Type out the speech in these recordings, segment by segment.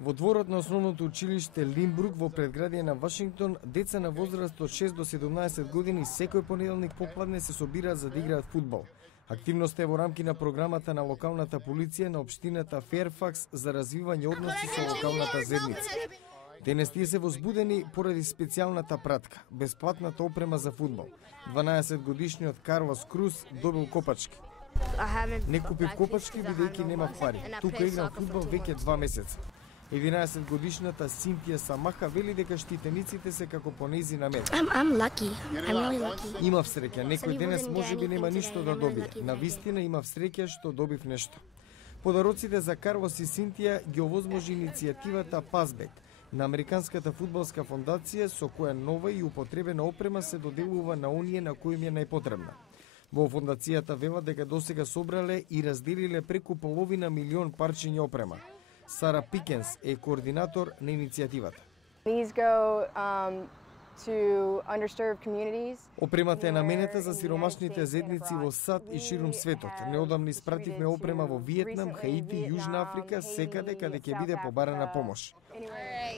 Во дворот на основното училиште Линбрук во предградие на Вашингтон, деца на возраст од 6 до 17 години секој понеделник попладне се собираат за да играат фудбал. Активноста е во рамки на програмата на локалната полиција на општината Ферфакс за развивање односи со локалната заедница. Денес тие се возбудени поради специјалната пратка, бесплатната опрема за фудбал. 12-годишниот Карлос Круз добил копачки. Не купив копачки бидејќи немав пари. Тука играм фудбал веќе 2 месеца. 11-годишната Синтија Самаха вели дека штитениците се како по нејзина мета. I'm lucky. I'm really lucky. Имав среќа, некој денес можеби нема ништо да добие. Навистина имав среќа што добив нешто. Подароците за Карлос и Синтија ги овозможи иницијативата Пасбет на Американската фудбалска фондација, со која нова и употребена опрема се доделува на оние на кои им е најпотребна. Во фондацијата велат дека досега собрале и разделиле преку половина милион парчиња опрема. Сара Пикенс е координатор на иницијативата. Опремата е наменета за сиромашните заедници во САД и ширум светот. Неодамна испративме опрема во Виетнам, Хаити, Јужна Африка, секаде каде ќе биде побарана помош.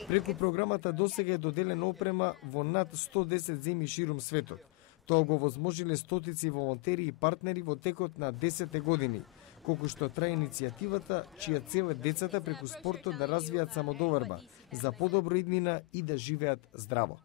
Преку програмата досега е доделена опрема во над 110 земји ширум светот. Тоа го возможиле стотици волонтери и партнери во текот на 10 години, колку што трае иницијативата, чија цел е децата преку спортот да развијат самодоварба, за подобро иднина и да живеат здраво.